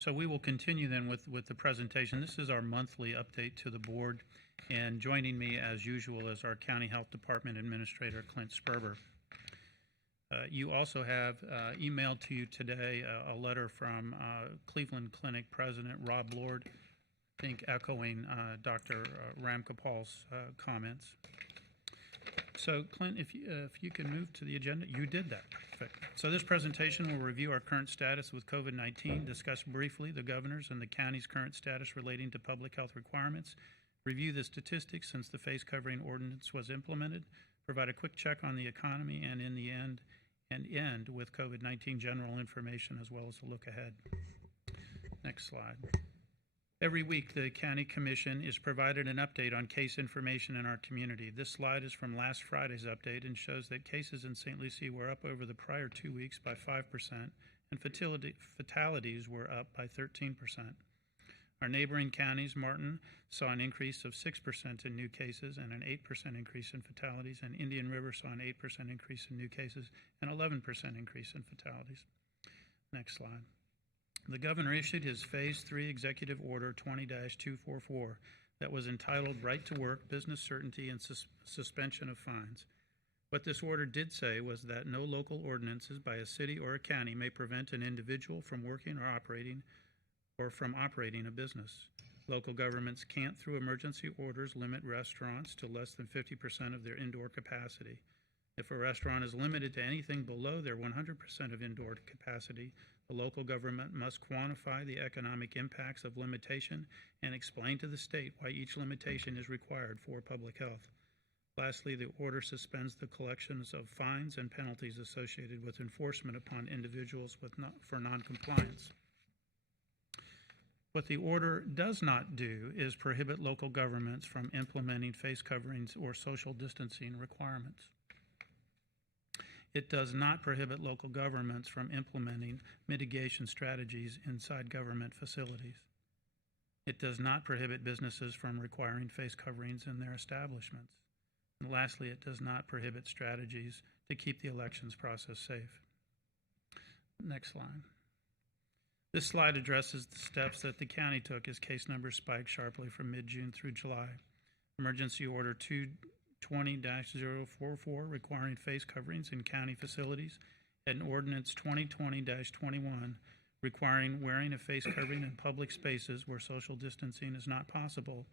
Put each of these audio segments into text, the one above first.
So we will continue then with the presentation. This is our monthly update to the board, and joining me as usual is our County Health Department Administrator, Clint Sperber. You also have emailed to you today a letter from Cleveland Clinic President Rob Lord, I think echoing Dr. Ramgopal's comments. So, Clint, if you can move to the agenda. You did that. Perfect. So this presentation will review our current status with COVID-19, discuss briefly the governor's and the county's current status relating to public health requirements, review the statistics since the face covering ordinance was implemented, provide a quick check on the economy, and in the end with COVID-19 general information as well as a look ahead. Next slide. Every week, the County Commission is provided an update on case information in our community. This slide is from last Friday's update and shows that cases in St. Lucie were up over the prior 2 weeks by 5%, and fatalities were up by 13%. Our neighboring counties, Martin, saw an increase of 6% in new cases and an 8% increase in fatalities, and Indian River saw an 8% increase in new cases and 11% increase in fatalities. Next slide. The governor issued his Phase 3 Executive Order 20-244 that was entitled Right to Work, Business Certainty, and Suspension of Fines. What this order did say was that no local ordinances by a city or a county may prevent an individual from working or from operating a business. Local governments can't, through emergency orders, limit restaurants to less than 50% of their indoor capacity. If a restaurant is limited to anything below their 100% of indoor capacity, the local government must quantify the economic impacts of limitation and explain to the state why each limitation is required for public health. Lastly, the order suspends the collections of fines and penalties associated with enforcement upon individuals for noncompliance. What the order does not do is prohibit local governments from implementing face coverings or social distancing requirements. It does not prohibit local governments from implementing mitigation strategies inside government facilities. It does not prohibit businesses from requiring face coverings in their establishments. And lastly, it does not prohibit strategies to keep the elections process safe. Next slide. This slide addresses the steps that the county took as case numbers spiked sharply from mid-June through July. Emergency Order 20-044 requiring face coverings in county facilities, and Ordinance 2020-21 requiring wearing a face covering in public spaces where social distancing is not possible,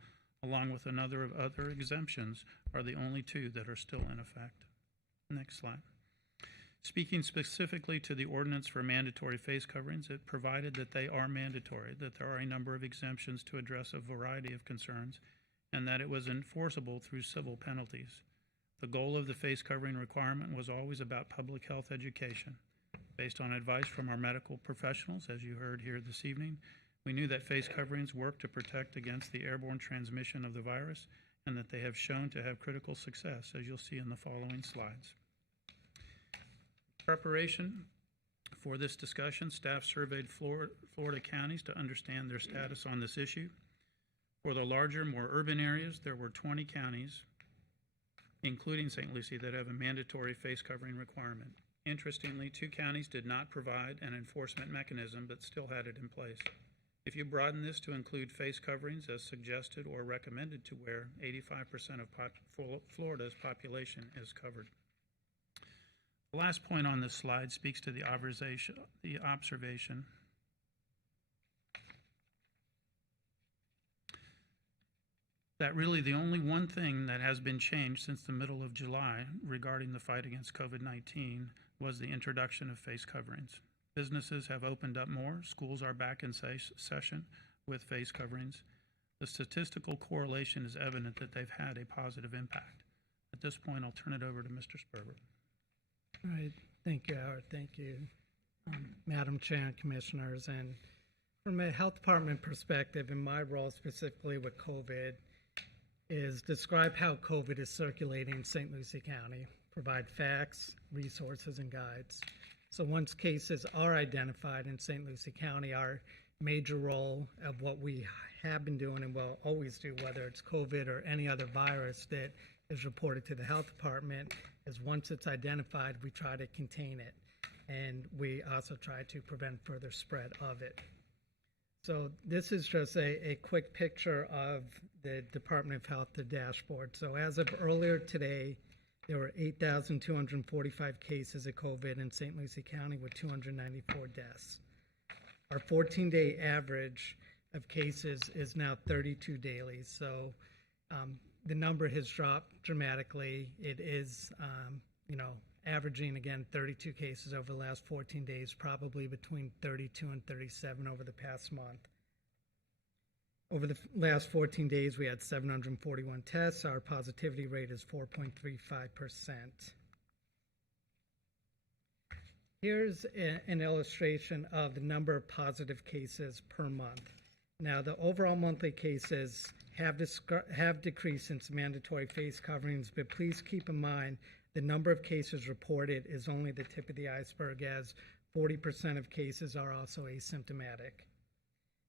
along with a number of other exemptions, are the only two that are still in effect. Next slide. Speaking specifically to the ordinance for mandatory face coverings, it provided that they are mandatory, that there are a number of exemptions to address a variety of concerns, and that it was enforceable through civil penalties. The goal of the face covering requirement was always about public health education. Based on advice from our medical professionals, as you heard here this evening, we knew that face coverings work to protect against the airborne transmission of the virus, and that they have shown to have critical success, as you'll see in the following slides. Preparation for this discussion, staff surveyed Florida counties to understand their status on this issue. For the larger, more urban areas, there were 20 counties, including St. Lucie, that have a mandatory face covering requirement. Interestingly, 2 counties did not provide an enforcement mechanism but still had it in place. If you broaden this to include face coverings as suggested or recommended to wear, 85% of Florida's population is covered. The last point on this slide speaks to the observation that really the only one thing that has been changed since the middle of July regarding the fight against COVID-19 was the introduction of face coverings. Businesses have opened up more, schools are back in session with face coverings. The statistical correlation is evident that they've had a positive impact. At this point, I'll turn it over to Mr. Sperber. All right, thank you, Howard. Thank you, Madam Chair and Commissioners. And from a health department perspective, in my role specifically with COVID, is describe how COVID is circulating in St. Lucie County, provide facts, resources, and guides. So once cases are identified in St. Lucie County, our major role of what we have been doing and will always do, whether it's COVID or any other virus that is reported to the health department, is once it's identified, we try to contain it. And we also try to prevent further spread of it. So this is just a quick picture of the Department of Health, the dashboard. So as of earlier today, there were 8,245 cases of COVID in St. Lucie County with 294 deaths. Our 14-day average of cases is now 32 daily. So the number has dropped dramatically. It is, averaging, again, 32 cases over the last 14 days, probably between 32 and 37 over the past month. Over the last 14 days, we had 741 tests. Our positivity rate is 4.35%. Here's an illustration of the number of positive cases per month. Now, the overall monthly cases have decreased since mandatory face coverings, but please keep in mind the number of cases reported is only the tip of the iceberg, as 40% of cases are also asymptomatic.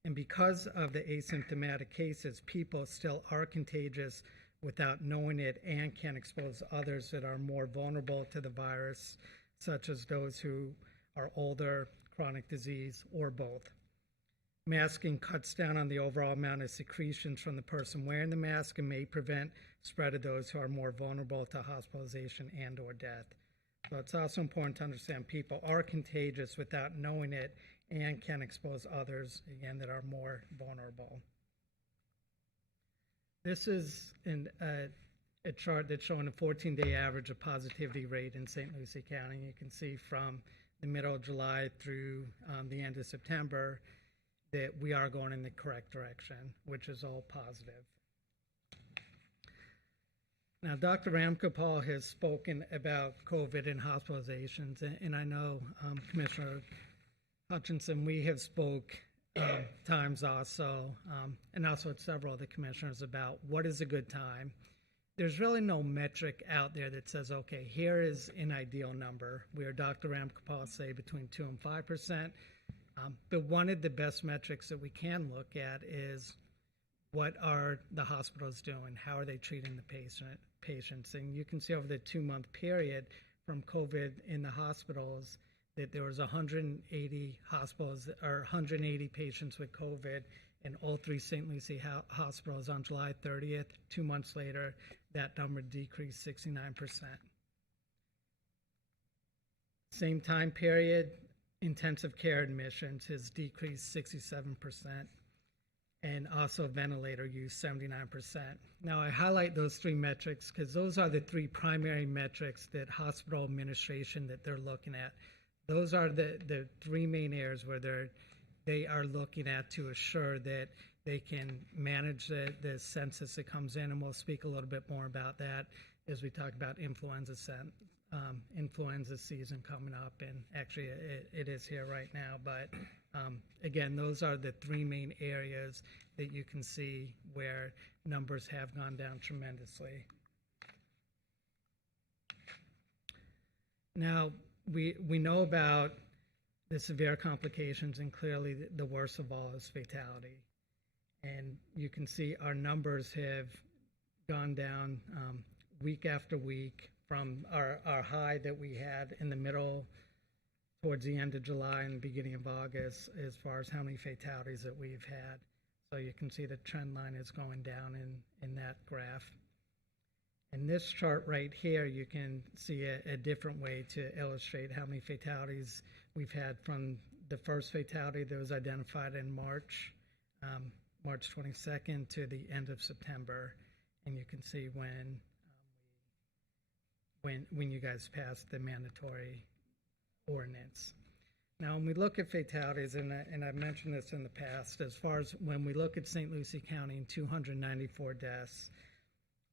And because of the asymptomatic cases, people still are contagious without knowing it and can expose others that are more vulnerable to the virus, such as those who are older, chronic disease, or both. Masking cuts down on the overall amount of secretions from the person wearing the mask and may prevent spread of those who are more vulnerable to hospitalization and or death. So it's also important to understand people are contagious without knowing it and can expose others, again, that are more vulnerable. This is a chart that's showing a 14-day average of positivity rate in St. Lucie County. You can see from the middle of July through the end of September that we are going in the correct direction, which is all positive. Now, Dr. Ramgopal has spoken about COVID and hospitalizations, and I know Commissioner Hutchinson, we have spoke times also, and also with several of the commissioners about what is a good time. There's really no metric out there that says, okay, here is an ideal number. We heard Dr. Ramgopal say between 2 and 5%. But one of the best metrics that we can look at is what are the hospitals doing? How are they treating the patients? And you can see over the 2-month period from COVID in the hospitals that there was 180 hospitals or 180 patients with COVID in all 3 St. Lucie hospitals on July 30th. 2 months later, that number decreased 69%. Same time period, intensive care admissions has decreased 67%, and also ventilator use 79%. Now, I highlight those 3 metrics because those are the 3 primary metrics that hospital administration that they're looking at. Those are the 3 main areas where they are looking at to assure that they can manage the census that comes in, and we'll speak a little bit more about that as we talk about influenza season coming up, and actually it is here right now. But again, those are the 3 main areas that you can see where numbers have gone down tremendously. Now, we know about the severe complications, and clearly the worst of all is fatality. And you can see our numbers have gone down week after week from our high that we had in the middle towards the end of July and beginning of August as far as how many fatalities that we've had. So you can see the trend line is going down in that graph. In this chart right here, you can see a different way to illustrate how many fatalities we've had from the first fatality that was identified in March 22nd to the end of September. And you can see when you guys passed the mandatory ordinance. Now, when we look at fatalities, and I've mentioned this in the past, as far as when we look at St. Lucie County and 294 deaths,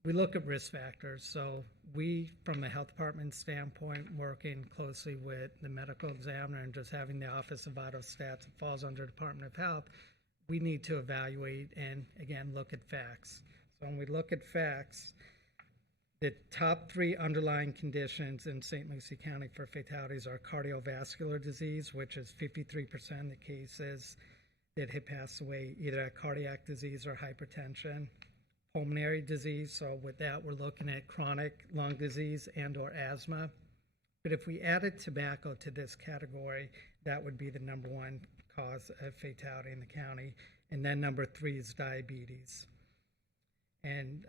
we look at risk factors. So we, from the health department standpoint, working closely with the medical examiner and just having the Office of Vital Stats that falls under Department of Health, we need to evaluate and, again, look at facts. So when we look at facts, the top 3 underlying conditions in St. Lucie County for fatalities are cardiovascular disease, which is 53% of the cases that have passed away either at cardiac disease or hypertension. Pulmonary disease, so with that we're looking at chronic lung disease and or asthma. But if we added tobacco to this category, that would be the number 1 cause of fatality in the county. And then number 3 is diabetes. And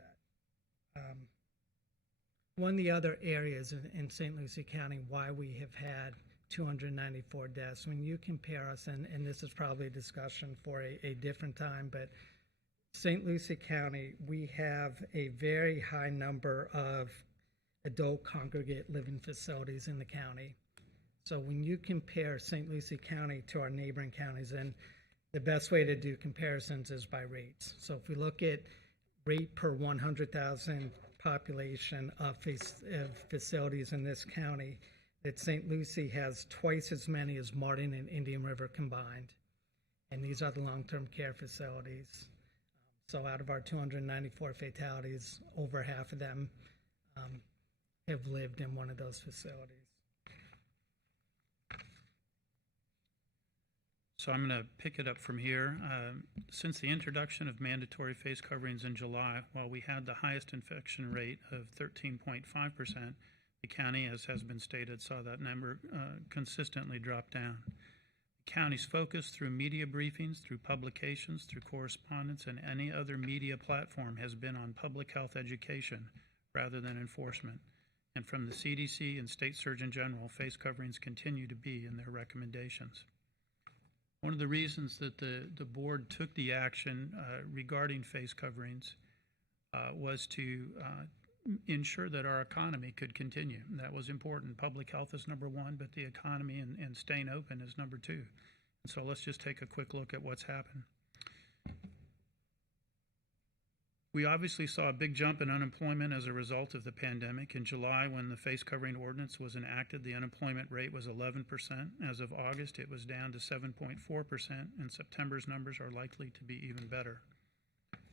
one of the other areas in St. Lucie County why we have had 294 deaths, when you compare us, and this is probably a discussion for a different time, but St. Lucie County, we have a very high number of adult congregate living facilities in the county. So when you compare St. Lucie County to our neighboring counties, and the best way to do comparisons is by rates. So if we look at rate per 100,000 population of facilities in this county, that St. Lucie has twice as many as Martin and Indian River combined. And these are the long-term care facilities. So out of our 294 fatalities, over half of them have lived in one of those facilities. So I'm going to pick it up from here. Since the introduction of mandatory face coverings in July, while we had the highest infection rate of 13.5%, the county, as has been stated, saw that number consistently drop down. The county's focus through media briefings, through publications, through correspondence, and any other media platform has been on public health education rather than enforcement. And from the CDC and State Surgeon General, face coverings continue to be in their recommendations. One of the reasons that the board took the action regarding face coverings was to ensure that our economy could continue. That was important. Public health is number one, but the economy and staying open is number 2. And so let's just take a quick look at what's happened. We obviously saw a big jump in unemployment as a result of the pandemic. In July, when the face covering ordinance was enacted, the unemployment rate was 11%. As of August, it was down to 7.4%, and September's numbers are likely to be even better.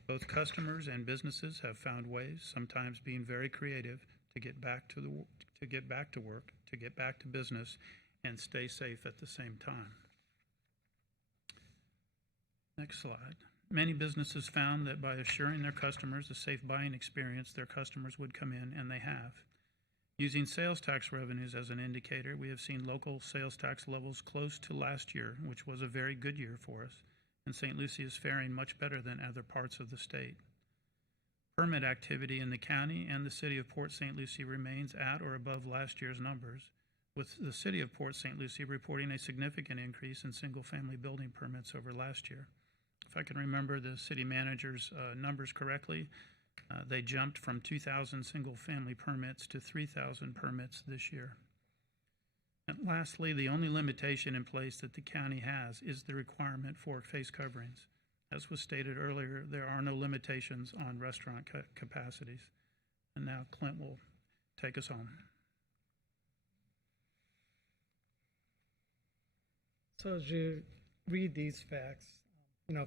Both customers and businesses have found ways, sometimes being very creative, to get back to work, to get back to business, and stay safe at the same time. Next slide. Many businesses found that by assuring their customers a safe buying experience, their customers would come in, and they have. Using sales tax revenues as an indicator, we have seen local sales tax levels close to last year, which was a very good year for us, and St. Lucie is faring much better than other parts of the state. Permit activity in the county and the city of Port St. Lucie remains at or above last year's numbers, with the city of Port St. Lucie reporting a significant increase in single-family building permits over last year. If I can remember the city manager's numbers correctly, they jumped from 2,000 single-family permits to 3,000 permits this year. And lastly, the only limitation in place that the county has is the requirement for face coverings. As was stated earlier, there are no limitations on restaurant capacities. And now Clint will take us home. So as you read these facts,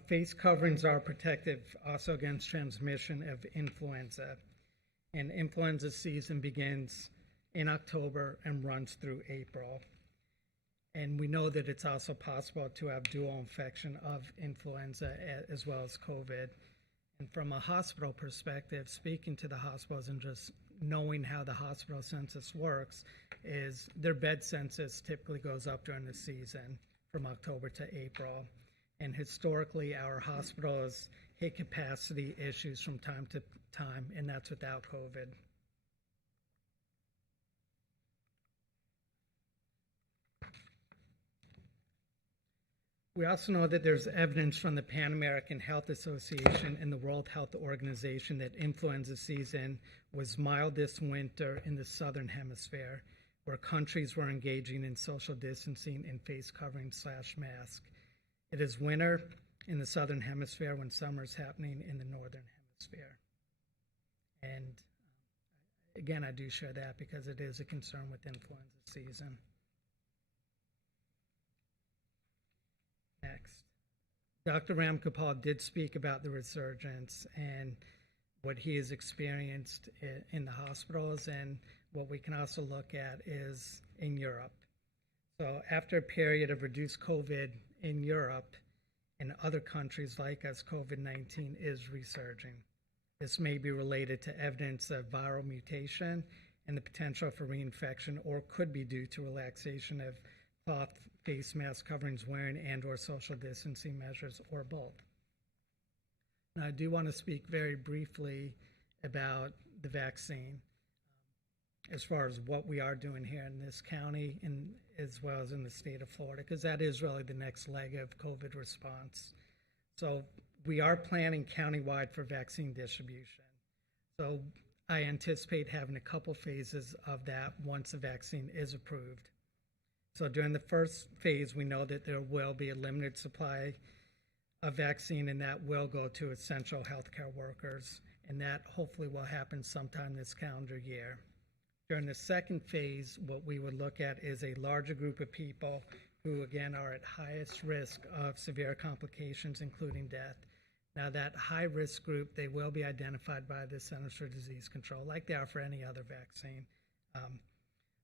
face coverings are protective also against transmission of influenza. And influenza season begins in October and runs through April. And we know that it's also possible to have dual infection of influenza as well as COVID. And from a hospital perspective, speaking to the hospitals and just knowing how the hospital census works, is their bed census typically goes up during the season from October to April. And historically, our hospitals hit capacity issues from time to time, and that's without COVID. We also know that there's evidence from the Pan American Health Association and the World Health Organization that influenza season was mild this winter in the Southern Hemisphere, where countries were engaging in social distancing and face covering / mask. It is winter in the Southern Hemisphere when summer is happening in the Northern Hemisphere. And again, I do share that because it is a concern with influenza season. Next. Dr. Ramgopal did speak about the resurgence and what he has experienced in the hospitals, and what we can also look at is in Europe. So after a period of reduced COVID in Europe and other countries like us, COVID-19 is resurging. This may be related to evidence of viral mutation and the potential for reinfection, or could be due to relaxation of cloth face mask coverings wearing and/or social distancing measures, or both. Now, I do want to speak very briefly about the vaccine as far as what we are doing here in this county and as well as in the state of Florida, because that is really the next leg of COVID response. So we are planning countywide for vaccine distribution. So I anticipate having a couple phases of that once the vaccine is approved. So during the first phase, we know that there will be a limited supply of vaccine, and that will go to essential healthcare workers, and that hopefully will happen sometime this calendar year. During the second phase, what we would look at is a larger group of people who, again, are at highest risk of severe complications, including death. Now, that high-risk group, they will be identified by the Centers for Disease Control, like they are for any other vaccine.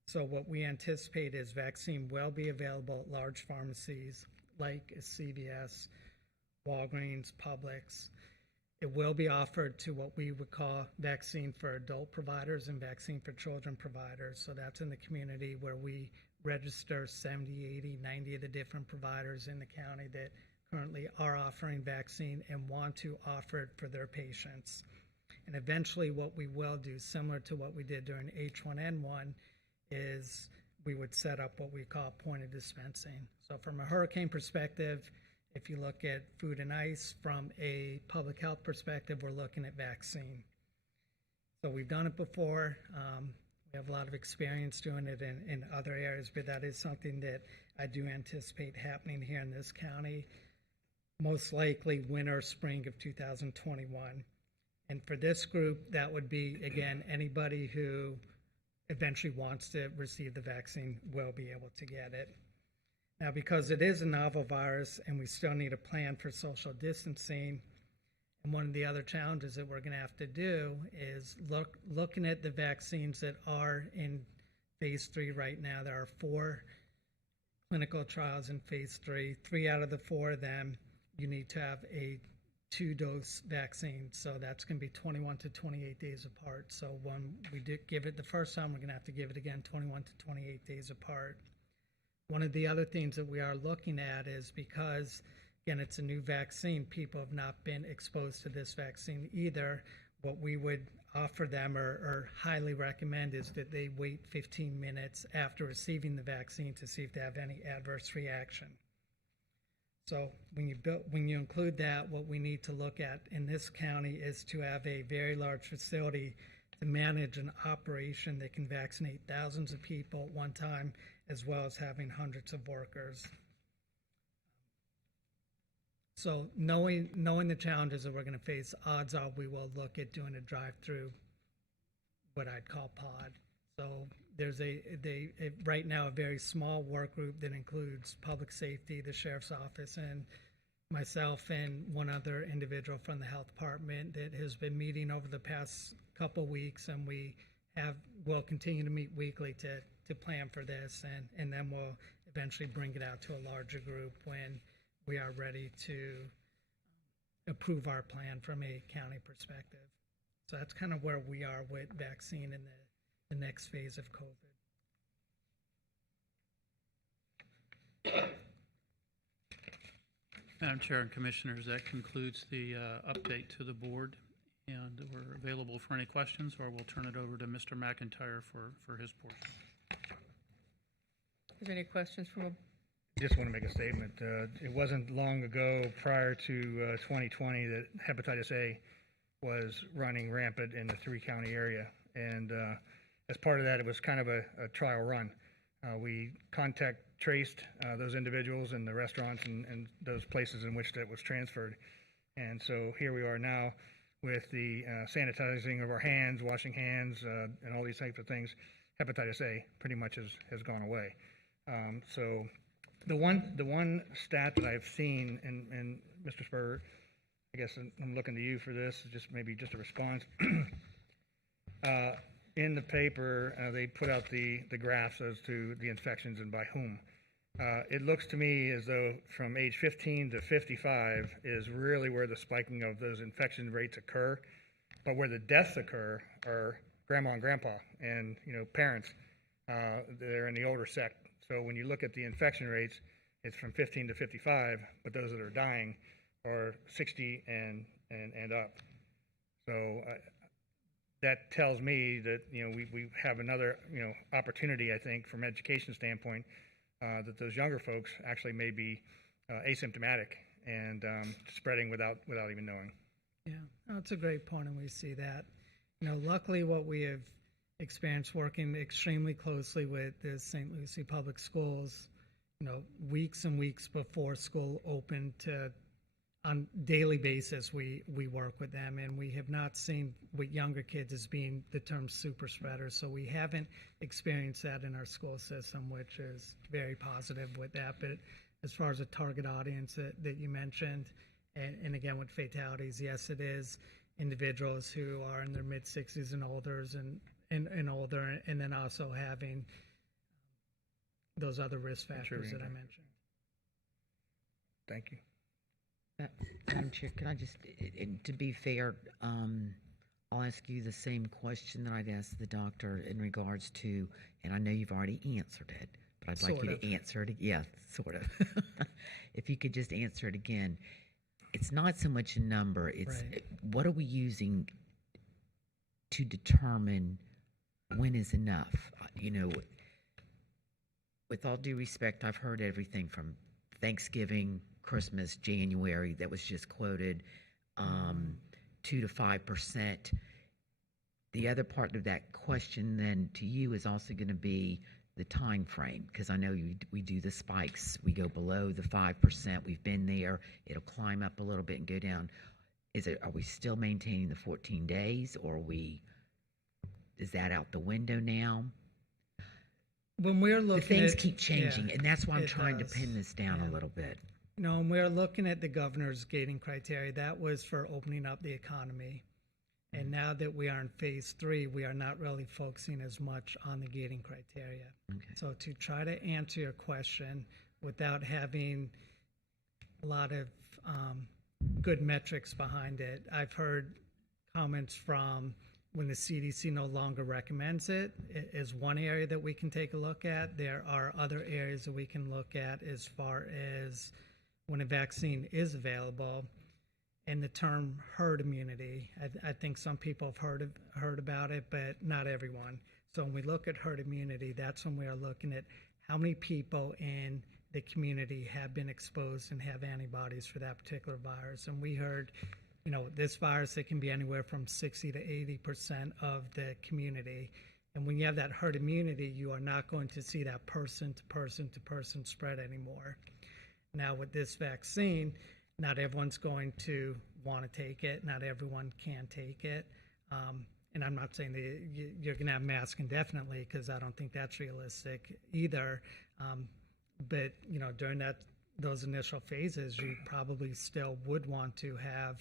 So what we anticipate is vaccine will be available at large pharmacies like CVS, Walgreens, Publix. It will be offered to what we would call vaccine for adult providers and vaccine for children providers. So that's in the community where we register 70, 80, 90 of the different providers in the county that currently are offering vaccine and want to offer it for their patients. And eventually what we will do, similar to what we did during H1N1, is we would set up what we call point of dispensing. So from a hurricane perspective, if you look at food and ice, from a public health perspective, we're looking at vaccine. So we've done it before. We have a lot of experience doing it in other areas, but that is something that I do anticipate happening here in this county, most likely winter, spring of 2021. And for this group, that would be, again, anybody who eventually wants to receive the vaccine will be able to get it. Now, because it is a novel virus and we still need a plan for social distancing, and one of the other challenges that we're going to have to do is looking at the vaccines that are in phase 3 right now. There are 4 clinical trials in phase 3. 3 out of the 4 of them, you need to have a 2-dose vaccine. So that's going to be 21 to 28 days apart. So when we did give it the first time, we're going to have to give it again 21 to 28 days apart. One of the other things that we are looking at is because, again, it's a new vaccine, people have not been exposed to this vaccine either. What we would offer them or highly recommend is that they wait 15 minutes after receiving the vaccine to see if they have any adverse reaction. So when you include that, what we need to look at in this county is to have a very large facility to manage an operation that can vaccinate thousands of people at one time, as well as having hundreds of workers. So knowing the challenges that we're going to face, odds are we will look at doing a drive-through, what I'd call pod. So there's right now a very small work group that includes public safety, the sheriff's office, and myself and one other individual from the health department that has been meeting over the past couple weeks, and we'll continue to meet weekly to plan for this, and then we'll eventually bring it out to a larger group when we are ready to approve our plan from a county perspective. So that's kind of where we are with vaccine in the next phase of COVID. Madam Chair and Commissioners, that concludes the update to the board, and we're available for any questions, or we'll turn it over to Mr. McIntyre for his portion. Is there any questions from? Just want to make a statement. It wasn't long ago, prior to 2020, that hepatitis A was running rampant in the 3-county area, and as part of that, it was kind of a trial run. We contact traced those individuals in the restaurants and those places in which that was transferred. And so here we are now with the sanitizing of our hands, washing hands, and all these types of things. Hepatitis A pretty much has gone away. So the one stat that I've seen, and Mr. Sperber, I guess I'm looking to you for this, just maybe just a response. In the paper, they put out the graphs as to the infections and by whom. It looks to me as though from age 15 to 55 is really where the spiking of those infection rates occur, but where the deaths occur are grandma and grandpa and parents. They're in the older So when you look at the infection rates, it's from 15 to 55, but those that are dying are 60 and up. So that tells me that, we have another, opportunity, I think, from an education standpoint, that those younger folks actually may be asymptomatic and spreading without even knowing. Yeah, that's a great point, and we see that. Luckily what we have experienced working extremely closely with the St. Lucie Public Schools, weeks and weeks before school opened on daily basis, we work with them, and we have not seen with younger kids as being the term super spreaders. So we haven't experienced that in our school system, which is very positive with that. But as far as the target audience that you mentioned, and again with fatalities, yes, it is individuals who are in their mid 60s and older, and older, and then also having those other risk factors that I mentioned. Thank you. Madam Chair, can I just, to be fair, I'll ask you the same question that I'd asked the doctor in regards to, and I know you've already answered it, but I'd like you to answer it. Yeah, sort of. If you could just answer it again. It's not so much a number, it's what are we using to determine when is enough? With all due respect, I've heard everything from Thanksgiving, Christmas, January, that was just quoted, 2 to 5%. The other part of that question then to you is also going to be the time frame, because I know we do the spikes. We go below the 5%. We've been there. It'll climb up a little bit and go down. Are we still maintaining the 14 days, or is that out the window now? When we're looking the things at, keep changing, and that's why I'm trying does. to pin this down a little bit. When we're looking at the governor's gating criteria, that was for opening up the economy. And now that we are in phase 3, we are not really focusing as much on the gating criteria. Okay. So to try to answer your question without having a lot of good metrics behind it, I've heard comments from when the CDC no longer recommends it is one area that we can take a look at. There are other areas that we can look at as far as when a vaccine is available. And the term herd immunity, I think some people have heard about it, but not everyone. So when we look at herd immunity, that's when we are looking at how many people in the community have been exposed and have antibodies for that particular virus. And we heard, this virus, it can be anywhere from 60 to 80% of the community. And when you have that herd immunity, you are not going to see that person to person to person spread anymore. Now with this vaccine, not everyone's going to want to take it. Not everyone can take it. And I'm not saying that you're going to have masks indefinitely, because I don't think that's realistic either. But, during those initial phases, you probably still would want to have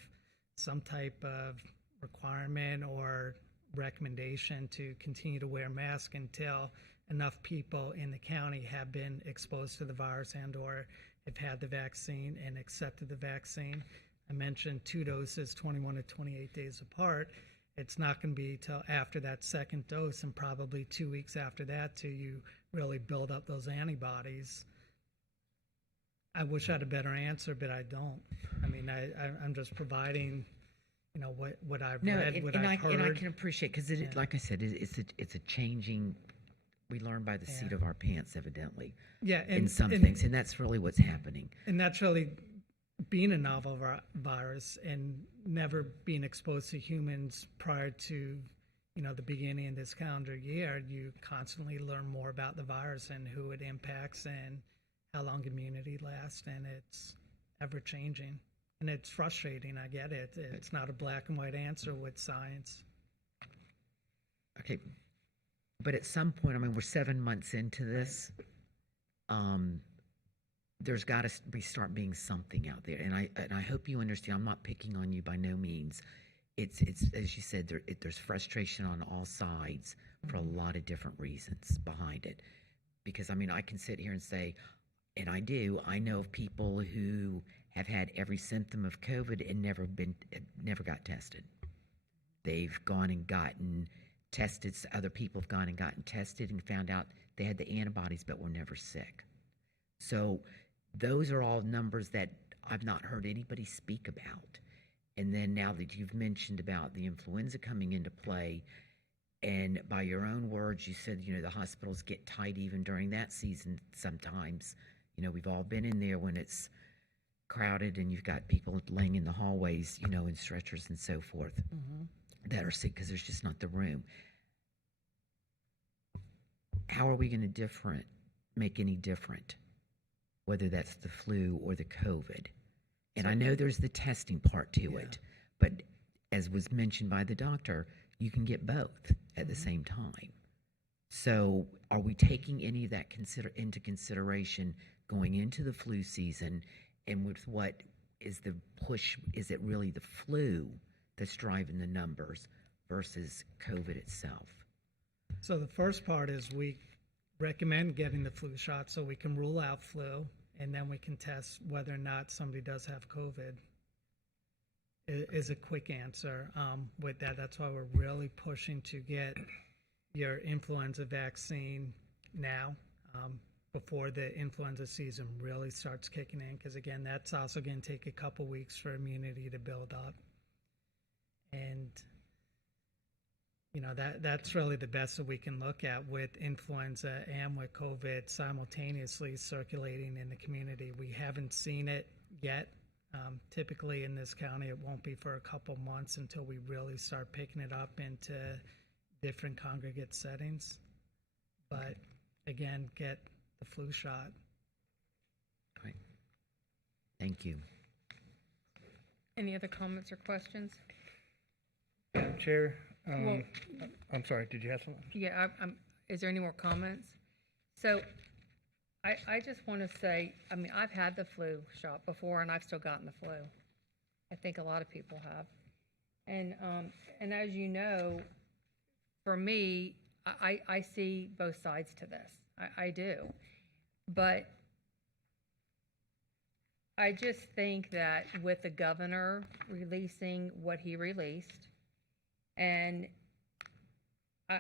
some type of requirement or recommendation to continue to wear masks until enough people in the county have been exposed to the virus and or have had the vaccine and accepted the vaccine. I mentioned 2 doses, 21 to 28 days apart. It's not going to be till after that second dose and probably 2 weeks after that till you really build up those antibodies. I wish I had a better answer, but I don't. I mean, I'm just providing, what I've read, what I've heard. And I can appreciate, because like I said, it's a changing. We learn by the seat of our pants, evidently. Yeah, in some things, and that's really what's happening. And that's really being a novel virus and never being exposed to humans prior to, the beginning of this calendar year. You constantly learn more about the virus and who it impacts and how long immunity lasts, and it's ever changing. And it's frustrating. I get it. It's not a black and white answer with science. Okay. But at some point, we're 7 months into this. There's got to start being something out there, and I hope you understand. I'm not picking on you by no means. It's as you said, there's frustration on all sides for a lot of different reasons behind it. Because I can sit here and say, and I know of people who have had every symptom of COVID and never got tested. They've gone and gotten tested. Other people have gone and gotten tested and found out they had the antibodies but were never sick. So those are all numbers that I've not heard anybody speak about. And then now that you've mentioned about the influenza coming into play, and by your own words, you said, the hospitals get tight even during that season sometimes. We've all been in there when it's crowded and you've got people laying in the hallways, in stretchers and so forth that are sick because there's just not the room. How are we going to make any different, whether that's the flu or the COVID? And I know there's the testing part to it, but as was mentioned by the doctor, you can get both at the same time. So are we taking any of that into consideration going into the flu season? And with what is the push, is it really the flu that's driving the numbers versus COVID itself? So the first part is we recommend getting the flu shot so we can rule out flu, and then we can test whether or not somebody does have COVID. Is a quick answer with that. That's why we're really pushing to get your influenza vaccine now before the influenza season really starts kicking in, because again, that's also going to take a couple weeks for immunity to build up. And that's really the best that we can look at with influenza and with COVID simultaneously circulating in the community. We haven't seen it yet. Typically in this county, it won't be for a couple months until we really start picking it up into different congregate settings. But again, get the flu shot. Great. Thank you. Any other comments or questions? Chair, Well- I'm sorry, did you have something? Yeah, is there any more comments? So I just want to say, I've had the flu shot before, and I've still gotten the flu. I think a lot of people have. And as you know, for me, I see both sides to this. I do. But I just think that with the governor releasing what he released, and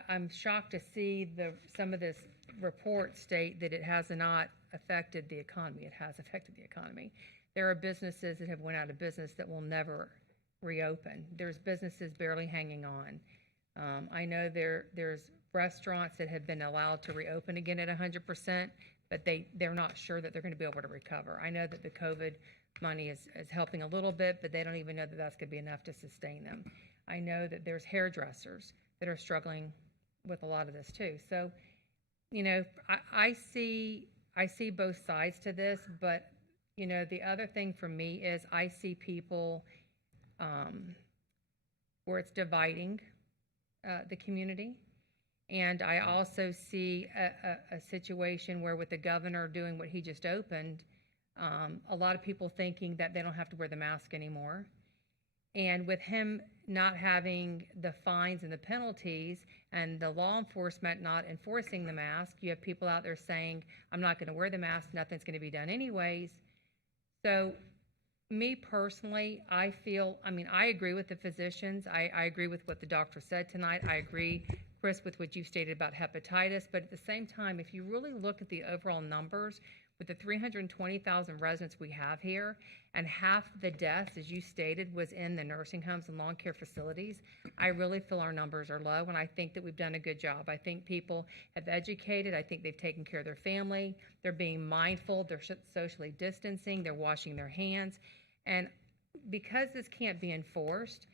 I'm shocked to see some of this report state that it has not affected the economy. It has affected the economy. There are businesses that have went out of business that will never reopen. There's businesses barely hanging on. I know there's restaurants that have been allowed to reopen again at 100%, but they're not sure that they're going to be able to recover. I know that the COVID money is helping a little bit, but they don't even know that that's going to be enough to sustain them. I know that there's hairdressers that are struggling with a lot of this too. So, I see both sides to this, but the other thing for me is I see people where it's dividing the community. And I also see a situation where with the governor doing what he just opened, a lot of people thinking that they don't have to wear the mask anymore. And with him not having the fines and the penalties and the law enforcement not enforcing the mask, you have people out there saying, I'm not going to wear the mask, nothing's going to be done anyways. So me personally, I feel, I agree with the physicians. I agree with what the doctor said tonight. I agree, Chris, with what you stated about hepatitis. But at the same time, if you really look at the overall numbers, with the 320,000 residents we have here, and half the deaths, as you stated, was in the nursing homes and long care facilities, I really feel our numbers are low, and I think that we've done a good job. I think people have educated. I think they've taken care of their family. They're being mindful. They're socially distancing. They're washing their hands. And because this can't be enforced,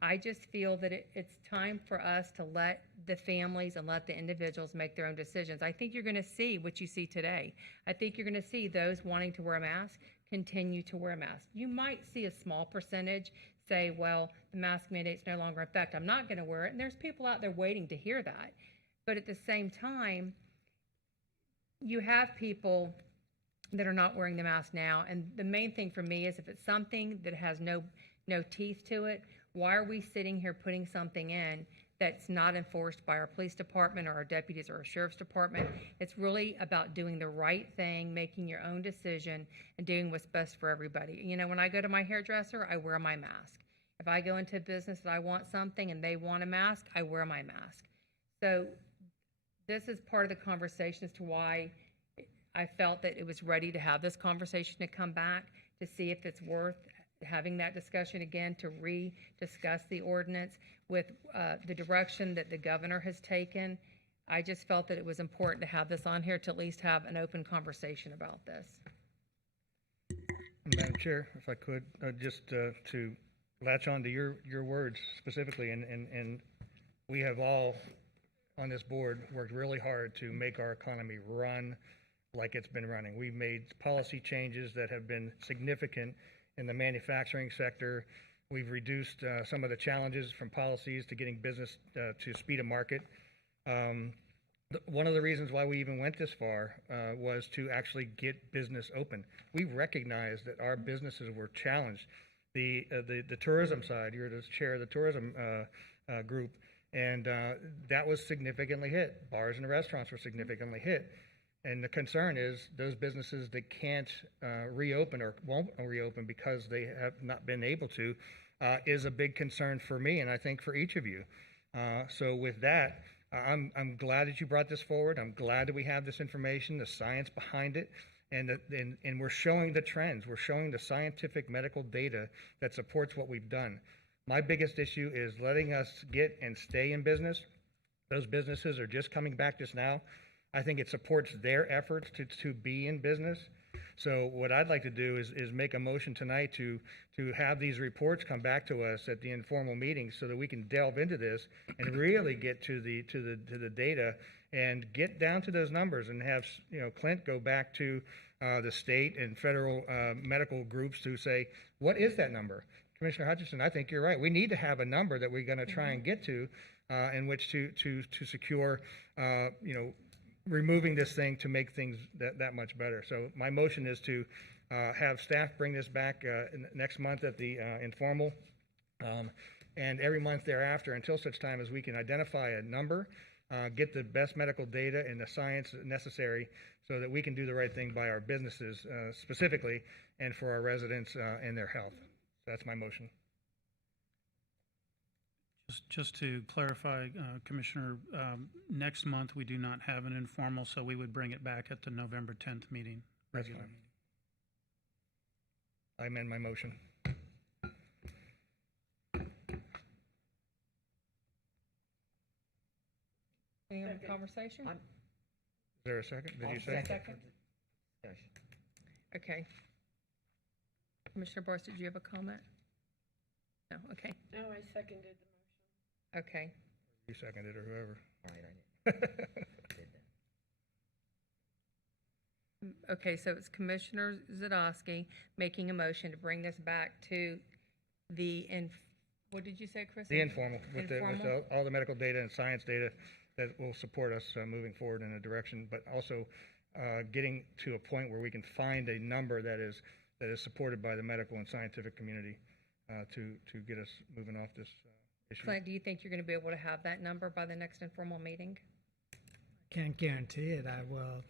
I just feel that it's time for us to let the families and let the individuals make their own decisions. I think you're going to see what you see today. I think you're going to see those wanting to wear a mask continue to wear a mask. You might see a small percentage say, well, the mask mandate's no longer in effect, I'm not going to wear it. And there's people out there waiting to hear that. But at the same time, you have people that are not wearing the mask now. And the main thing for me is if it's something that has no teeth to it, why are we sitting here putting something in that's not enforced by our police department or our deputies or our sheriff's department? It's really about doing the right thing, making your own decision, and doing what's best for everybody. When I go to my hairdresser, I wear my mask. If I go into a business that I want something and they want a mask, I wear my mask. So this is part of the conversation as to why I felt that it was ready to have this conversation to come back to see if it's worth having that discussion again, to re-discuss the ordinance with the direction that the governor has taken. I just felt that it was important to have this on here to at least have an open conversation about this. Madam Chair, if I could, just to latch on to your words specifically, and we have all on this board worked really hard to make our economy run like it's been running. We've made policy changes that have been significant in the manufacturing sector. We've reduced some of the challenges from policies to getting business to speed of market. One of the reasons why we even went this far was to actually get business open. We recognized that our businesses were challenged. The tourism side, you're the chair of the tourism group, and that was significantly hit. Bars and restaurants were significantly hit. And the concern is those businesses that can't reopen or won't reopen because they have not been able to is a big concern for me, and I think for each of you. So with that, I'm glad that you brought this forward. I'm glad that we have this information, the science behind it, and we're showing the trends. We're showing the scientific medical data that supports what we've done. My biggest issue is letting us get and stay in business. Those businesses are just coming back just now. I think it supports their efforts to be in business. So what I'd like to do is make a motion tonight to have these reports come back to us at the informal meetings so that we can delve into this and really get to the data and get down to those numbers and have Clint go back to the state and federal medical groups to say, what is that number? Commissioner Hutchinson, I think you're right. We need to have a number that we're going to try and get to in which to secure removing this thing to make things that much better. So my motion is to have staff bring this back next month at the informal and every month thereafter until such time as we can identify a number, get the best medical data and the science necessary so that we can do the right thing by our businesses specifically and for our residents and their health. That's my motion. Just to clarify, Commissioner, next month we do not have an informal, so we would bring it back at the November 10th meeting. That's fine. I amend my motion. Any other conversation? Is there a second? Did you say? Second. Okay. Commissioner Barnes, did you have a comment? No, okay. No, I seconded the motion. Okay. You seconded or whoever. All right, I did that. Okay, so it's Commissioner Dzadovsky making a motion to bring this back to the, what did you say, Chris? The informal, with Informal? all the medical data and science data that will support us moving forward in a direction, but also getting to a point where we can find a number that is supported by the medical and scientific community to get us moving off this issue. Clint, do you think you're going to be able to have that number by the next informal meeting? Can't guarantee it. I will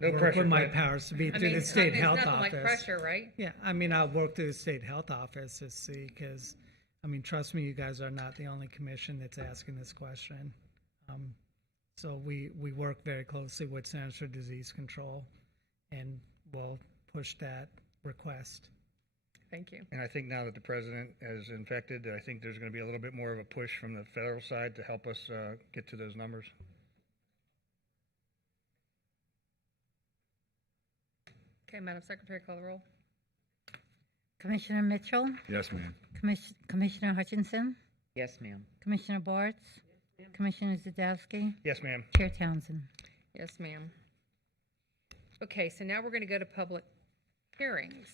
No work pressure, with my Clint. powers to be through the state it's health nothing office. like pressure, right? Yeah, I mean, I'll work through the state health office to see, because, I mean, trust me, you guys are not the only commission that's asking this question. So we work very closely with Centers for Disease Control, and we'll push that request. Thank you. And I think now that the president is infected, I think there's going to be a little bit more of a push from the federal side to help us get to those numbers. Okay, Madam Secretary, call the roll. Commissioner Mitchell, Yes, ma'am. Commissioner Hutchinson, Yes, ma'am. Commissioner Bartz, Commissioner Dzadovsky, Yes, ma'am. Chair Townsend. Yes, ma'am. Okay, so now we're going to go to public hearings.